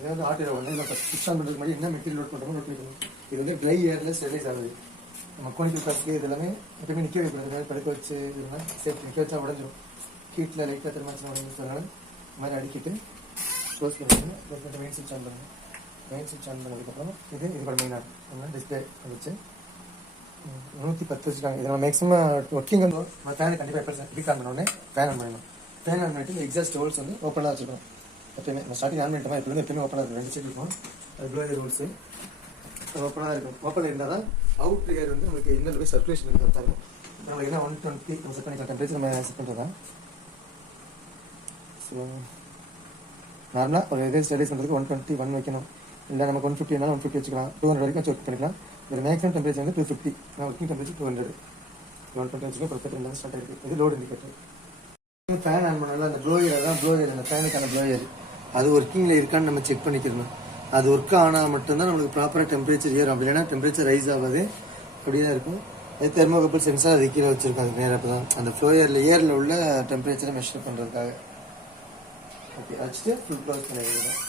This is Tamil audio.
ஏதாவது ஆட்டோ வந்து நம்ம ஸ்விட்ச் ஆன் பண்ணுறதுக்கு முன்னாடி என்ன மெட்டீரியல் லோட் பண்ணுறோமோ லோட் பண்ணிக்கணும். இது வந்து ட்ரை ஏரில் ஸ்டெரிலைஸ் ஆகுது. நம்ம கோனிக்கல் பிளாஸ்க்கு இது எல்லாமே எப்பவுமே நிற்க வைக்கக்கூடாது. படுக்க வச்சு இதெல்லாம் சேஃப்டி நிற்க வச்சா உடஞ்சிடும். ஹீட்டில் லைட்டாக திரும்ப உடஞ்சிருக்கனால இந்த மாதிரி அடிக்கிட்டு க்ளோஸ் பண்ணிக்கணும். க்ளோஸ் பண்ணிட்டு மெயின் ஸ்விட்ச் ஆன் பண்ணுங்கள். மெயின் ஸ்விட்ச் ஆன் பண்ணதுக்கப்புறம் இது மெயினாக நம்ம டிஸ்பிளே வச்சு 110 வச்சுருக்காங்க. இதில் மேக்ஸிமம் ஒர்க்கிங் வந்து ஃபேனு கண்டிப்பாக எப்படி ஆன் பண்ணோடனே ஃபேன் ஆன் பண்ணணும். ஃபேன் ஆன் பண்ணிட்டு இந்த எக்ஸாஸ்ட் ஹோல்ஸ் வந்து ஓப்பனாக வச்சுக்கணும். எப்பயுமே நம்ம ஸ்டார்டிங் ஆன் பண்ணிட்டோமா எப்பயுமே ஓப்பனாக இருக்கும். 2 சைடு இருக்கும். அது ப்ளோயர் ஹோல்ஸு ஓப்பனாக இருக்கும். ஓப்பனில் இருந்தால் தான் அவுட் ஏர் வந்து உங்களுக்கு இன்னும் போய் சர்க்குலேஷன் இருக்கிறதா இருக்கும். நம்மளுக்கு என்ன 120 நம்ம செட் பண்ணிக்கலாம். டெம்பரேச்சர் நம்ம செட் பண்ணுறது தான். ஸோ நார்மலாக ஒரு இதே ஸ்டடிஸ் பண்ணுறதுக்கு 121 வைக்கணும். இல்லை நமக்கு 150 இருந்தாலும் 150 வச்சுக்கலாம். 200 வரைக்கும் வச்சு ஒர்க் பண்ணிக்கலாம். ஒரு மேக்ஸிமம் டெம்பரேச்சர் வந்து 250. நான் ஒர்க்கிங் டெம்பரேச்சர் 200. 120 வச்சுக்கோ. ப்ரொஃபெக்ட் இருந்தால் ஸ்டார்ட் ஆகிருக்கு. இது லோட் இண்டிகேட்டர். ஃபேன் ஆன் பண்ணல அந்த ப்ளோயர் தான் ப்ளோயர், அந்த ஃபேனுக்கான ப்ளோயர் அது ஒர்க்கிங்கில் இருக்கான்னு நம்ம செக் பண்ணிக்கிறணும். அது ஒர்க் ஆனால் மட்டும்தான் நம்மளுக்கு ப்ராப்பராக டெம்பரேச்சர் ஏறும். அப்படி இல்லைன்னா டெம்பரேச்சர் ரைஸ் ஆகாது. அப்படி தான் இருக்கும். அது தெர்மோகப்பிள் சென்சார் அது கீழே வச்சுருக்காங்க. நேராக தான் அந்த ஃப்ளோயரில் ஏரில் உள்ள டெம்பரேச்சரை மெஷர் பண்ணுறதுக்காக. ஓகே வச்சுட்டு ஃபுல் க்ளோஸ் பண்ணிடுறோம்.